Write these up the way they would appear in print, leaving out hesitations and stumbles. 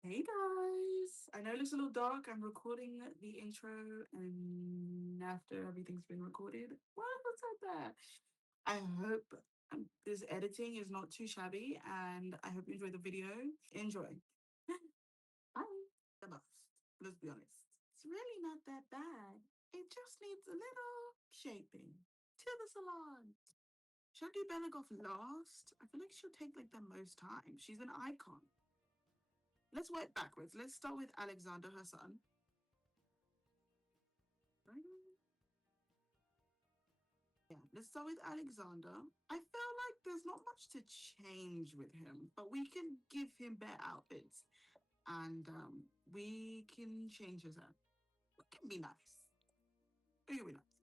Hey guys! I know it looks a little dark. I'm recording the intro and after everything's been recorded. What was that? I hope this editing is not too shabby and I hope you enjoy the video. Enjoy. Bye. The most. Let's be honest. It's really not that bad. It just needs a little shaping. To the salon. Should I do Bella Goth last? I feel like she'll take like the most time. She's an icon. Let's work backwards. Let's start with Alexander, her son. Right? Yeah, let's start with Alexander. I feel like there's not much to change with him, but we can give him better outfits and we can change his hair. It can be nice. It can be nice.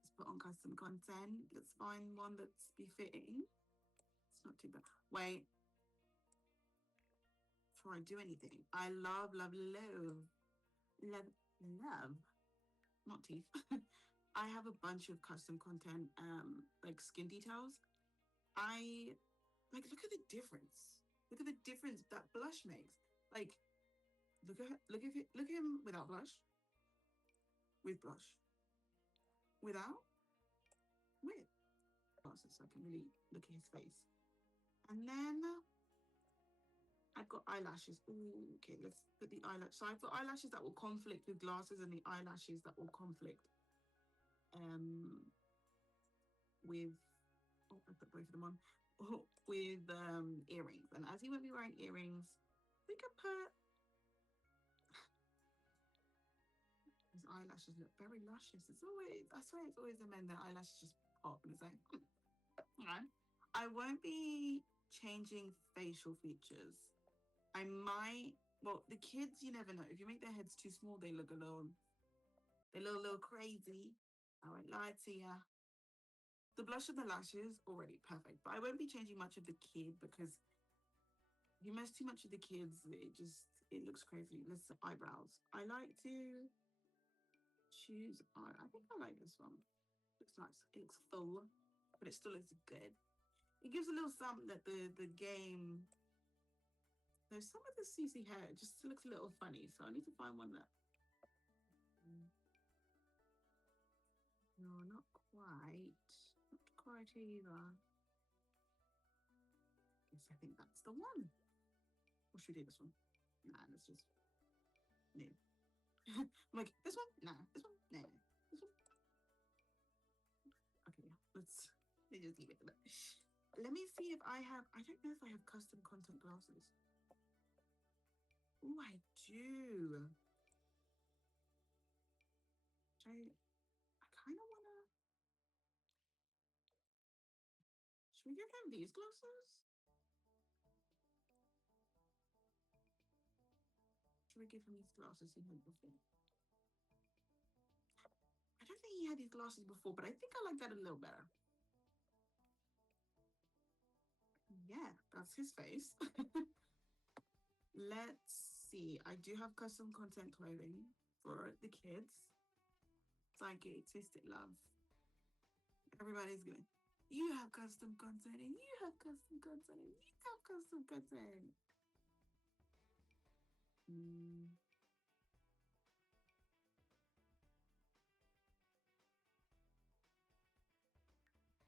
Let's put on custom content. Let's find one that's befitting. It's not too bad. Wait, before I do anything, I love, love, love, love, love. Not teeth. I have a bunch of custom content, like skin details. I like look at the difference. Look at the difference that blush makes. Like look at him without blush, with blush, without, with glasses, so I can really look at his face. And then I've got eyelashes. Ooh, okay, let's put the eyelash. So I've got eyelashes that will conflict with glasses, and the eyelashes that will conflict um with I put both of them on with earrings. And as he won't be wearing earrings, we could put his eyelashes look very luscious. It's always, I swear, it's always the men that eyelashes just pop and it's like, okay. I won't be changing facial features. I might, well, the kids, you never know. If you make their heads too small, they look a little crazy. I won't lie to you. The blush and the lashes, already perfect. But I won't be changing much of the kid because if you mess too much of the kids, it looks crazy. Let's eyebrows. I like to choose, I think I like this one. Looks nice. It looks full, but it still looks good. It gives a little something that the game. There's some of the CC hair just looks a little funny, so I need to find one that. No, not quite. Not quite either. Guess I think that's the one. Or should we do this one? Nah, let's just. No. I'm like, this one? Nah. This one? Nah. This one? Okay, yeah. Let's just leave it at that. Let me see if I have. I don't know if I have custom content glasses. Oh, I do. I kind of want to. Should we give him these glasses? Should we give him these glasses he had before? I don't think he had these glasses before, but I think I like that a little better. Yeah, that's his face. Let's see. I do have custom content clothing for the kids. Psyche, Twisted Love. Everybody's going, you have custom content, and you have custom content, and you have custom content.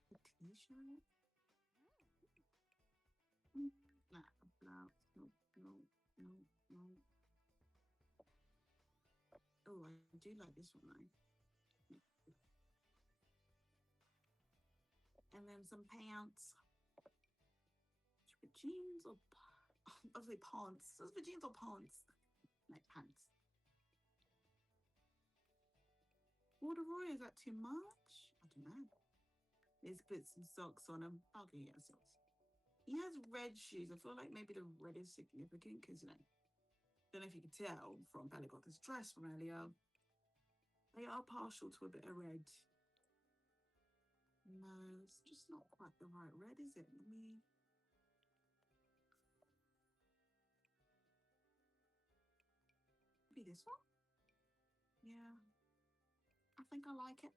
A t-shirt? Nah, a blouse. No, no, no, no. Oh, I do like this one though. And then some pants. For jeans or I'll say pants. Those for jeans or pants? Like pants. Corduroy, is that too much? I don't know. Let's put some socks on him. Okay, yeah, socks. He has red shoes. I feel like maybe the red is significant because, don't know if you can tell from Goth's dress from earlier. They are partial to a bit of red. No, it's just not quite the right red, is it? Let me. Maybe this one? Yeah. I think I like it.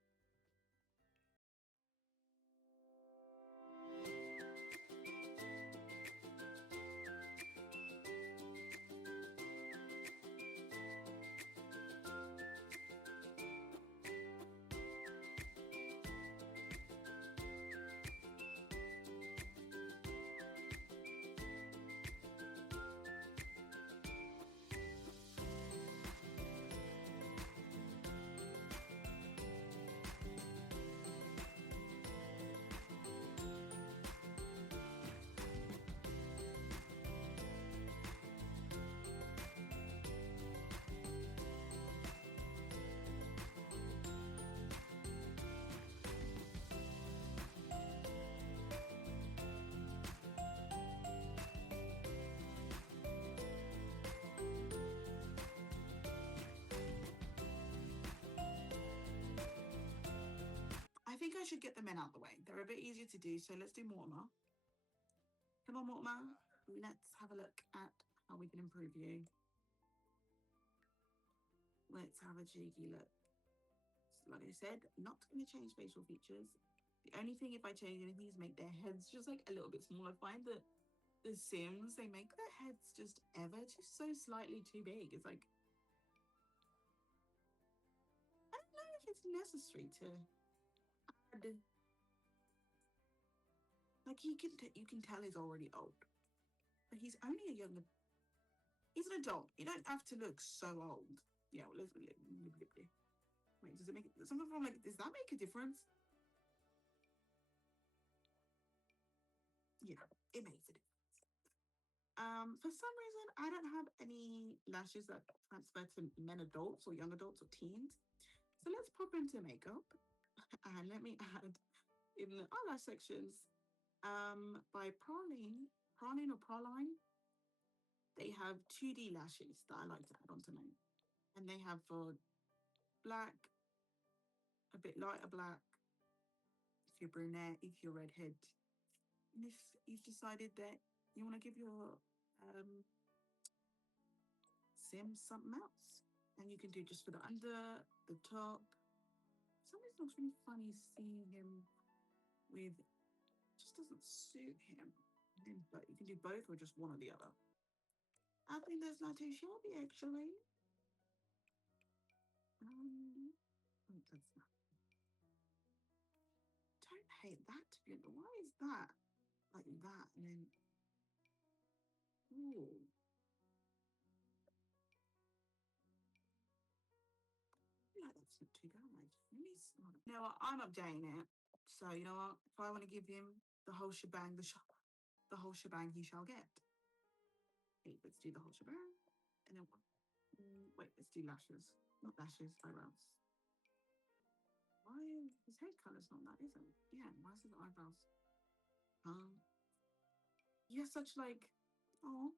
should get the men out the way. They're a bit easier to do, so let's do Mortimer. Come on, Mortimer. Let's have a look at how we can improve you. Let's have a cheeky look. So like I said, not going to change facial features. The only thing, if I change anything, is make their heads just like a little bit smaller. I find that the Sims, they make their heads just just so slightly too big. It's like, I don't know if it's necessary to add. Like you can tell he's already old, but he's only a young. He's an adult. You don't have to look so old. Yeah, well, let's wait. Does it make it? Sometimes I'm like, does that make a difference? Yeah, it makes a difference. For some reason, I don't have any lashes that transfer to men adults or young adults or teens. So let's pop into makeup and let me add in the eyelash sections. By Praline, they have 2D lashes that I like to add onto mine. And they have for black, a bit lighter black, if you're brunette, if you're redhead. And if you've decided that you want to give your Sim something else, and you can do just for the under, the top. For some reason, it's really funny seeing him with, just doesn't suit him. But you can do both or just one or the other. I think that's not too shabby, actually. That's not. Don't hate that to be honest. Why is that like that? And then, ooh. Yeah, that's not too bad. Really smart. You know what? I'm updating it. So you know what? If I want to give him the whole shebang, the whole shebang he shall get. Okay, let's do the whole shebang. And then wait, let's do lashes. Not lashes, eyebrows. Why his head colour's not that, is it? Yeah, why is his eyebrows? He has such like, oh,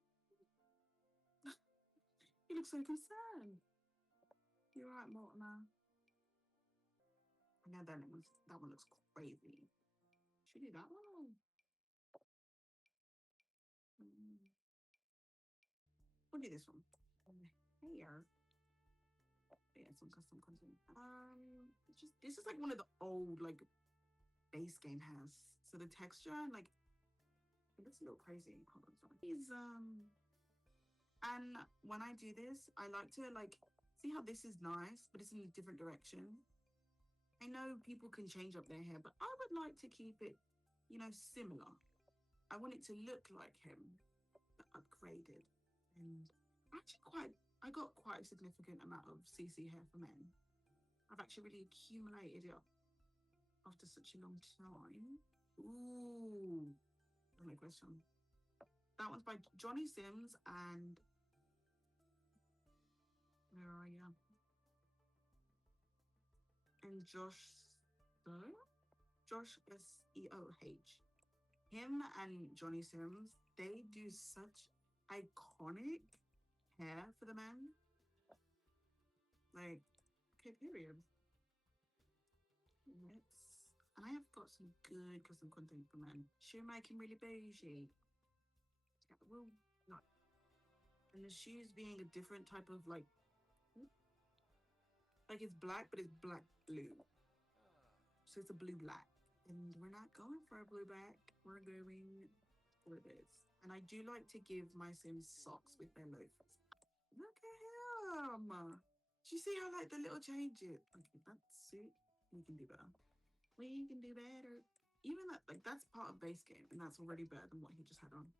he looks so concerned. You're right, Mortimer. I know that one looks crazy. Should we do that one? We'll do this one. Hair. Yeah, some custom content. This is like one of the old like base game has. So the texture like it looks a little crazy. Hold on, sorry. And when I do this, I like to like see how this is nice, but it's in a different direction. I know people can change up their hair, but I would like to keep it, similar. I want it to look like him, but upgraded. And actually I got quite a significant amount of CC hair for men. I've actually really accumulated it after such a long time. Ooh, no question. That one's by Johnny Sims and where are you? And Josh SEOH. Him and Johnny Sims, they do such iconic hair for the men. Like, okay, period. And I have got some good custom content for men. Shoe making really bougie. Yeah, well, not. And the shoes being a different type of like it's black, but it's black blue. So it's a blue black. And we're not going for a blue black. We're going for this. And I do like to give my Sims socks with their loafers. Look at him. Do you see how like the little changes? Okay, that suit, we can do better. We can do better. Even that, like that's part of base game, and that's already better than what he just had on.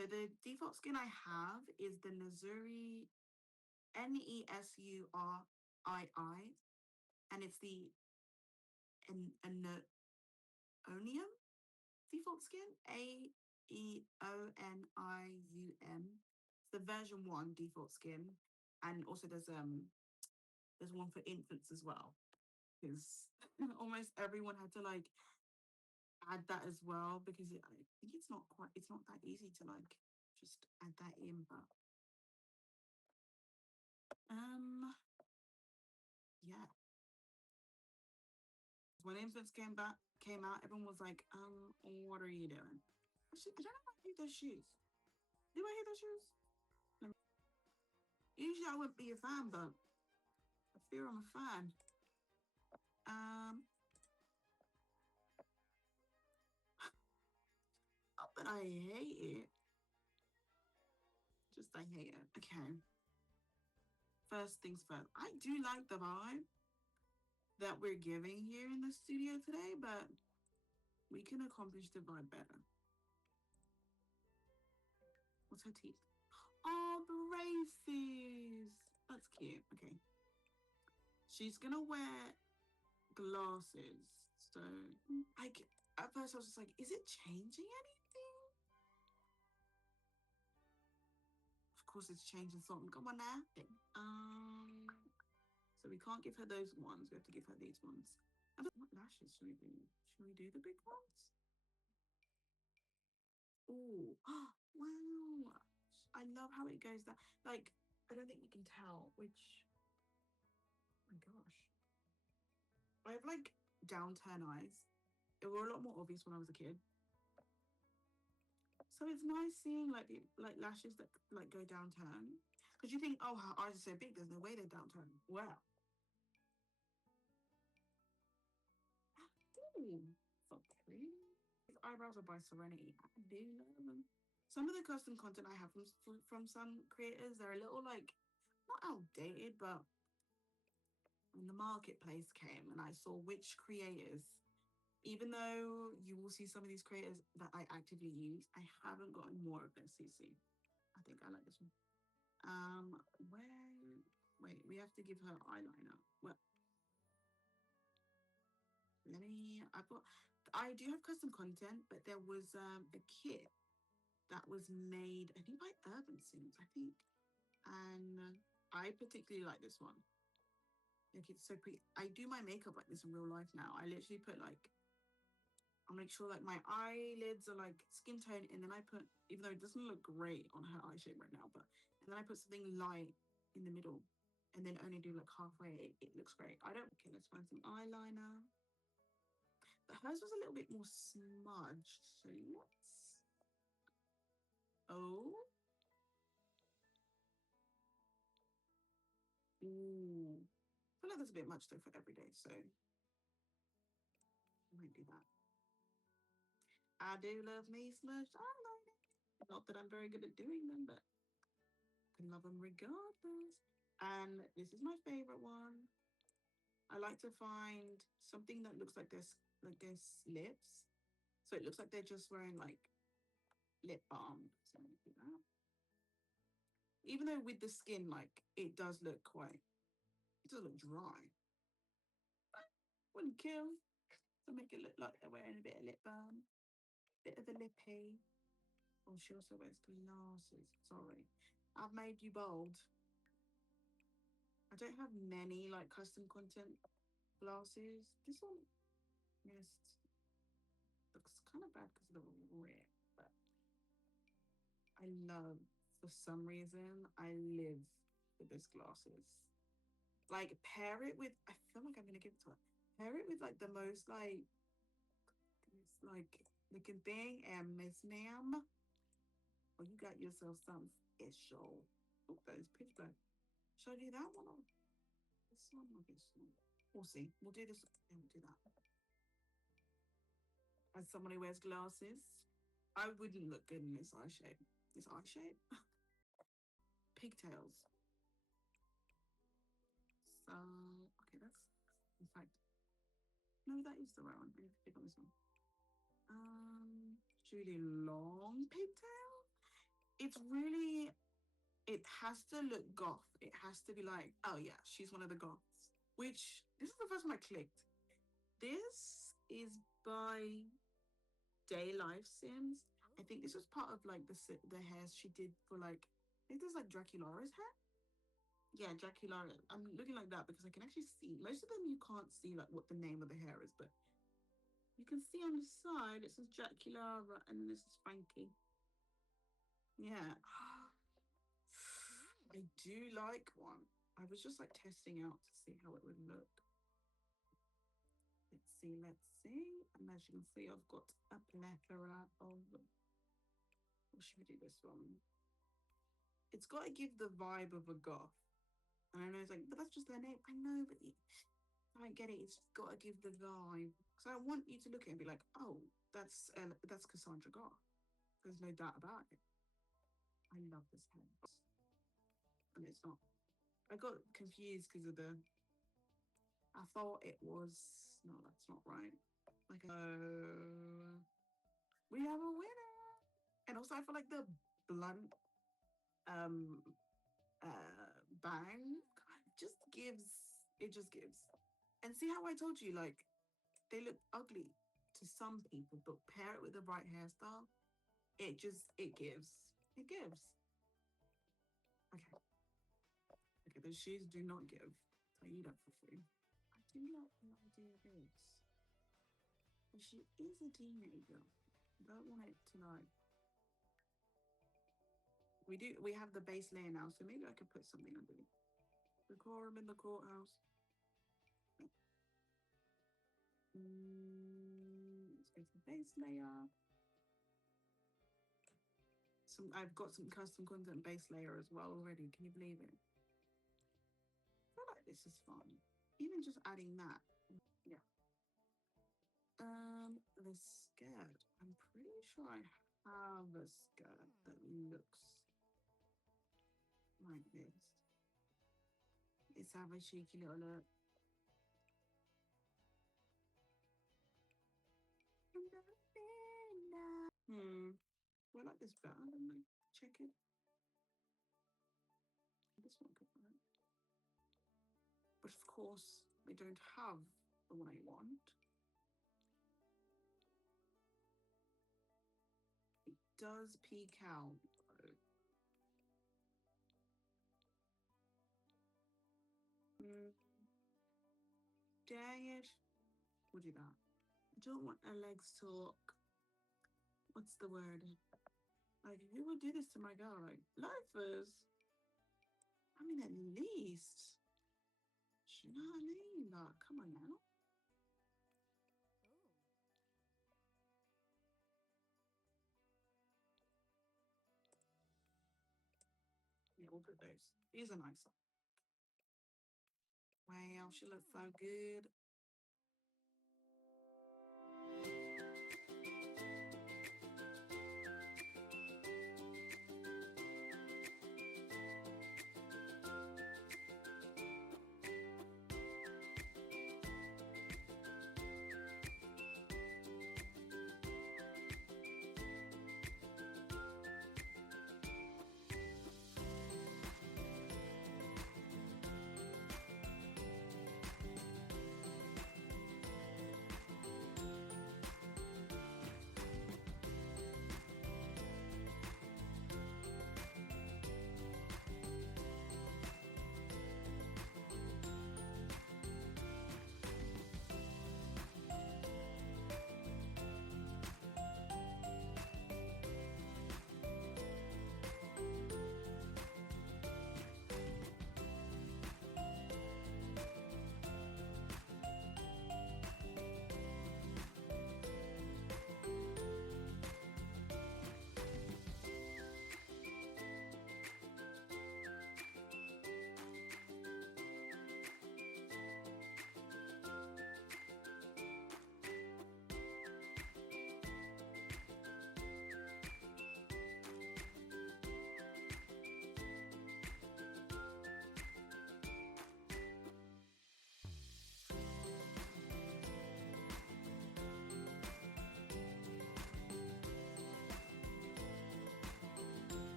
So the default skin I have is the Nesuri, Nesurii, and it's the Aeonium default skin, Aeonium. It's the version 1 default skin, and also there's one for infants as well, because almost everyone had to like add that as well, because I think it's not that easy to like just add that in. But yeah, when infants came out, everyone was like, what are you doing? Actually, I don't know if I hate those shoes. Do I hate those shoes? Usually I wouldn't be a fan, but I fear I'm a fan. But I hate it. Just I hate it. Okay. First things first. I do like the vibe that we're giving here in the studio today, but we can accomplish the vibe better. What's her teeth? Oh, braces. That's cute. Okay. She's gonna wear glasses. So, like, at first I was just like, is it changing anything? Of course, it's changing something. Come on now. So we can't give her those ones. We have to give her these ones. What lashes should we do? Should we do the big ones? Oh, wow. I love how it goes that, like, I don't think you can tell which, oh my gosh. I have like downturn eyes. They were a lot more obvious when I was a kid. So it's nice seeing like lashes that like go downturn. Because you think, oh, her eyes are so big, there's no way they're downturn. Wow. Ooh, so pretty. His eyebrows are by Serenity. I do love them. Some of the custom content I have from some creators, they're a little like not outdated, but when the marketplace came and I saw which creators, even though you will see some of these creators that I actively use, I haven't gotten more of their CC. I think I like this one. Wait, we have to give her eyeliner. Well, I do have custom content, but there was a kit that was made, I think, by Urban Sims, I think. And I particularly like this one. Like, it's so pretty. I do my makeup like this in real life now. I literally put like, I'll make sure like my eyelids are like skin tone, and then I put, even though it doesn't look great on her eye shape right now, but and then I put something light in the middle, and then only do like halfway. It looks great. I don't. Okay, let's find some eyeliner. But hers was a little bit more smudged. So let's. Oh. Ooh. I feel like that's a bit much though for every day, so I might do that. I do love me smudged eyeliner. Not that I'm very good at doing them, but I can love them regardless. And this is my favorite one. I like to find something that looks like this, like their lips. So it looks like they're just wearing like lip balm. So I'm gonna do that. Even though with the skin, like it does look dry. But wouldn't kill. To make it look like they're wearing a bit of lip balm, bit of a lippy. Oh, she also wears glasses. Sorry, I've made you bold. I don't have many like custom content glasses. This one just looks kind of bad because of the red, but I love, for some reason, I live for those glasses. Like pair it with, I feel like I'm gonna give it to her. Pair it with like the most like, it's like looking thing, and Miss Ma'am, well, you got yourself something special. Oh, that is pitch black. Should I do that one or this one or this one? We'll see. We'll do this and we'll do that. As someone who wears glasses, I wouldn't look good in this eye shape. This eye shape? Pigtails. So, okay, that's, in fact, no, that is the right one. I have to pick on this one. Should we do long pigtail? it's really, it has to look goth. It has to be like, oh yeah, she's one of the goths. Which, this is the first one I clicked. This is by Day Life Sims. I think this was part of like the hairs she did for like, I think this is like Draculaura's hair. Yeah, Draculaura. I'm looking like that because I can actually see. Most of them you can't see like what the name of the hair is, but you can see on the side it says Draculaura and this is Frankie. Yeah. I do like one. I was just like testing out to see how it would look. Let's see. And as you can see, I've got a plethora of. Or should we do this one? It's got to give the vibe of a goth. And I know it's like, but that's just their name. I know, but I don't get it. It's got to give the vibe. So I want you to look at it and be like, oh, that's Cassandra Goth. There's no doubt about it. I love this hair. And it's not. I got confused because of the. I thought it was. No, that's not right. Like, we have a winner. And also, I feel like the blunt bang just gives. It just gives. And see how I told you, like, they look ugly to some people, but pair it with the right hairstyle, it gives. It gives. Okay. Okay, those shoes do not give. So you don't for free. I do like the idea of this. But she is a teenager. I don't want it to like. We have the base layer now, so maybe I could put something under it. Decorum in the courthouse. Let's go to the base layer. I've got some custom content base layer as well already. Can you believe it? I feel like this is fun. Even just adding that. Yeah. The skirt. I'm pretty sure I have a skirt that looks like this. Let's have a cheeky little look. I like this better. Let me check it. This one could work. But of course, they don't have the one I want. It does peek out, though. Dang it. We'll do that. I don't want her legs to look. What's the word? Like, who would do this to my girl? Like, loafers. I mean, at least. You know what I mean? Like, come on now. Yeah, we'll put those. These are nicer. Wow, she looks so good.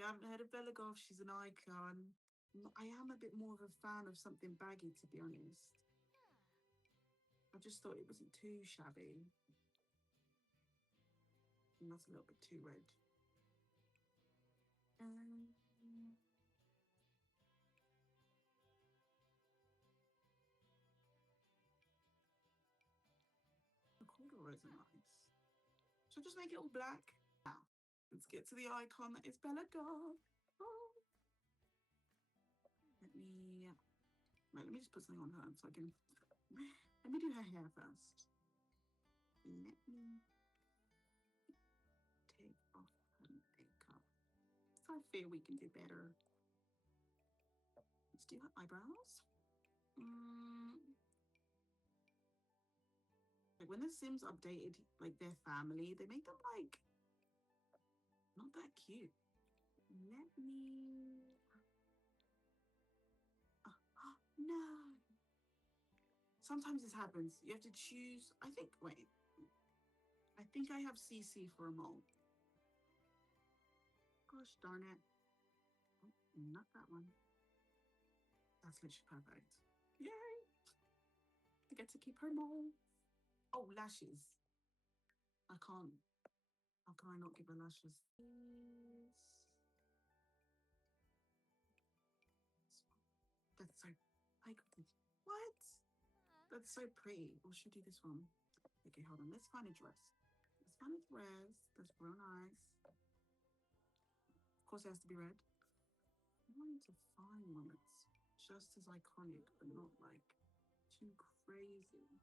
you haven't heard of Bella Goth, she's an icon. I am a bit more of a fan of something baggy, to be honest. I just thought it wasn't too shabby. And that's a little bit too red. The corduroys are nice. So just make it all black. Now, let's get to the icon that is Bella Goth. Oh. Let me just put something on her so I can. Let me do her hair first. Let me take off her makeup. So I feel we can do better. Let's do her eyebrows. Like when the Sims updated like their family, they made them like not that cute. Let me. Oh, no. Sometimes this happens. You have to choose. I think. Wait. I think I have CC for a mole. Gosh darn it. Oh, not that one. That's literally perfect. Yay! I get to keep her mole. Oh, lashes. I can't. How can I not give her lashes? That's so. What? That's so pretty. Or should do this one? Okay, hold on. Let's find a dress. Let's find a dress. That's real nice. Of course, it has to be red. I wanted to find one that's just as iconic, but not like too crazy.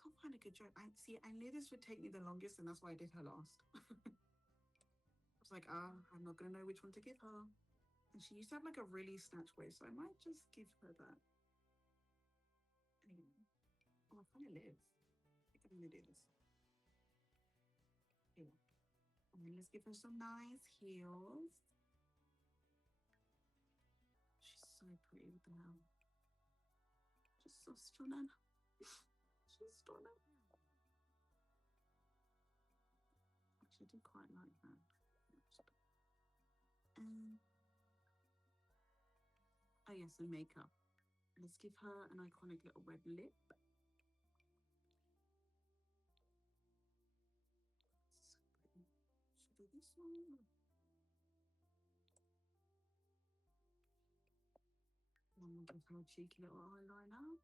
Can't find a good dress. I knew this would take me the longest, and that's why I did her last. I was like, I'm not gonna know which one to give her. And she used to have like a really snatched waist, so I might just give her that. Anyway. Oh, I kind of live. I think I'm gonna do this. Here. And then let's give her some nice heels. She's so pretty with them now. Just so stunning. She's stunning. Actually, I do quite like that. Oh yes, and makeup. Let's give her an iconic little red lip. So pretty. Should I do this one? And then we'll give her a cheeky little eyeliner.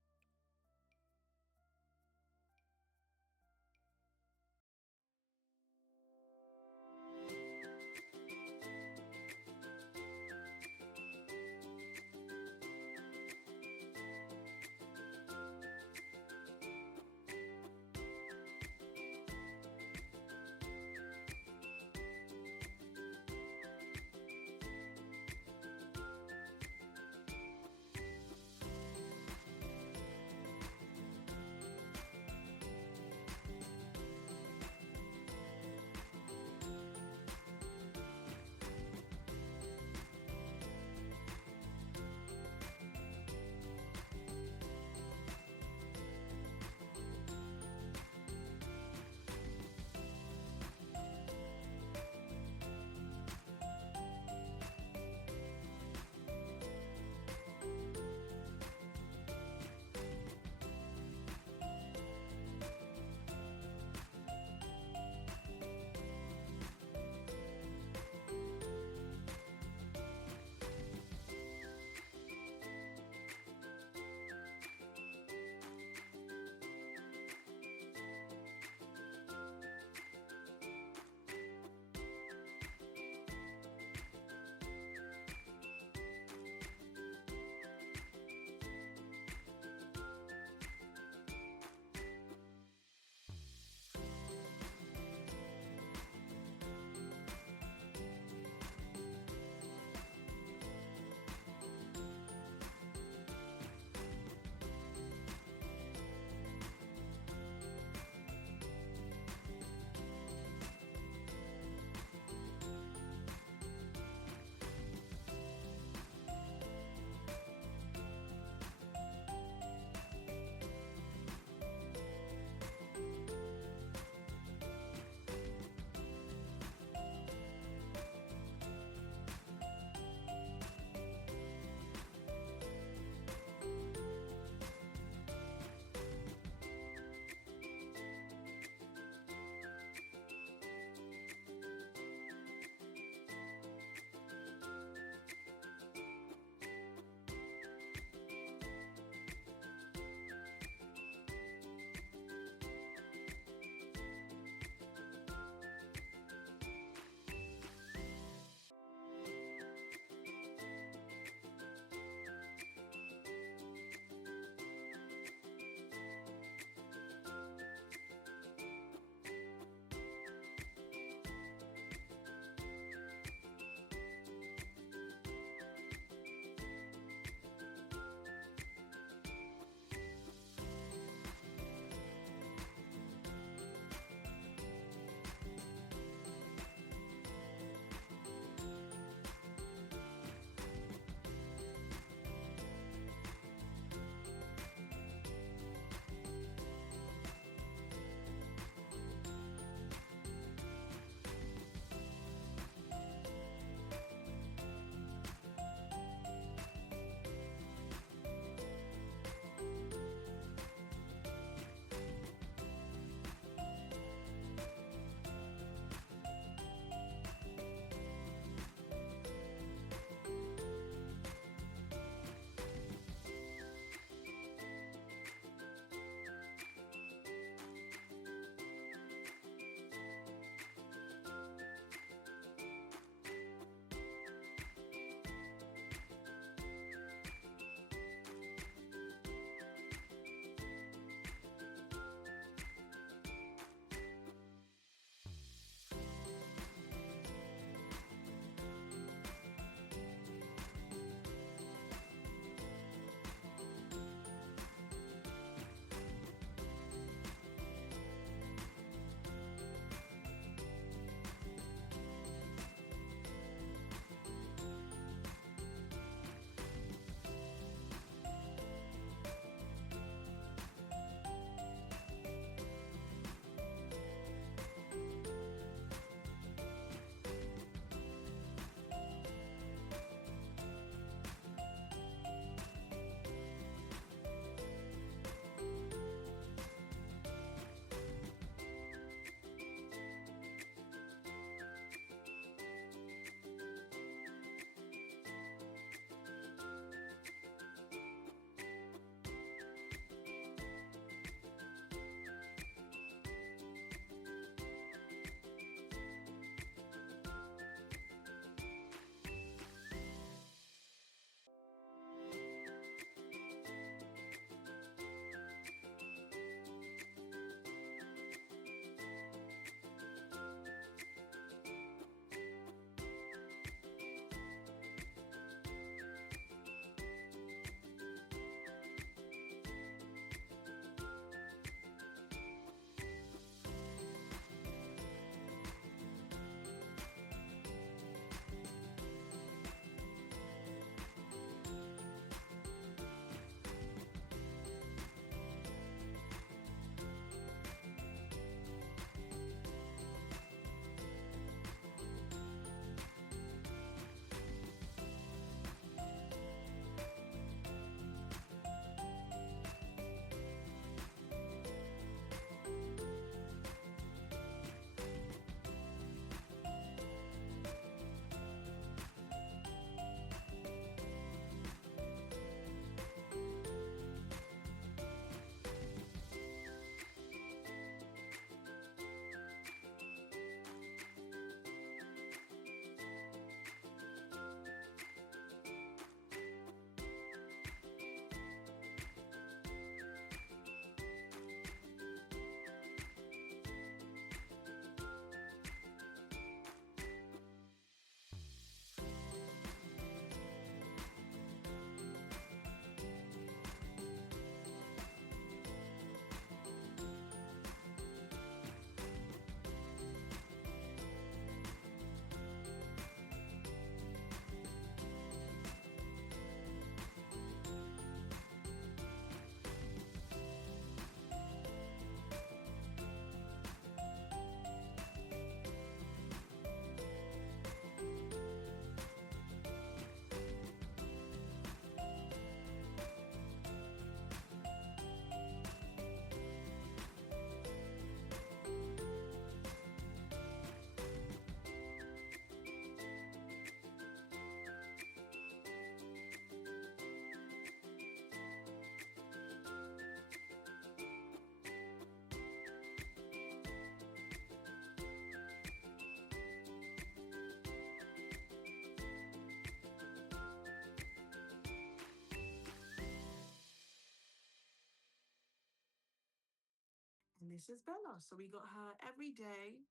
this is Bella. So we got her everyday,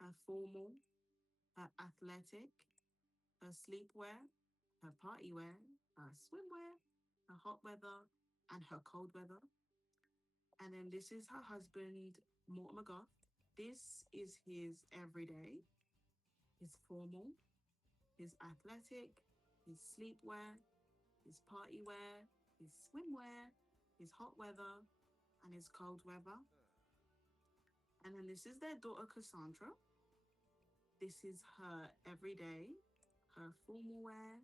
her formal, her athletic, her sleepwear, her party wear, her swimwear, her hot weather, and her cold weather. And then this is her husband, Mortimer Goth. This is his everyday, his formal, his athletic, his sleepwear, his party wear, his swimwear, his hot weather, and his cold weather. And then this is their daughter, Cassandra. This is her everyday, her formal wear,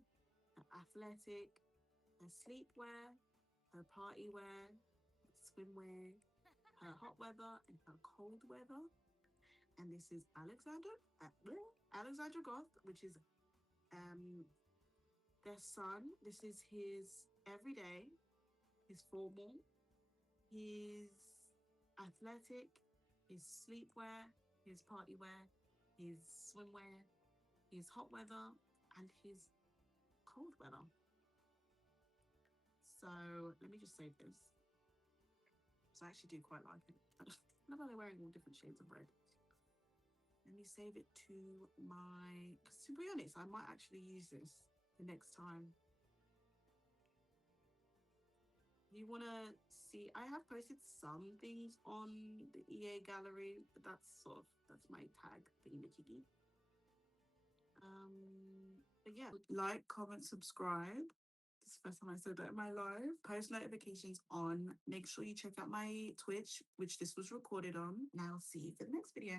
her athletic, her sleepwear, her party wear, her swimwear, her hot weather, and her cold weather. And this is Alexander Goth, which is um their son. This is his everyday, his formal, his athletic, his sleepwear, his party wear, his swimwear, his hot weather, and his cold weather. So let me just save this. So I actually do quite like it. I love how they're wearing all different shades of red. Let me save it to my. Because to be honest, I might actually use this the next time. You want to see? I have posted some things on the EA gallery, but that's my tag thingy. But yeah, like, comment, subscribe. This is the first time I said that in my life. Post notifications on. Make sure you check out my Twitch, which this was recorded on. Now, see you for the next video.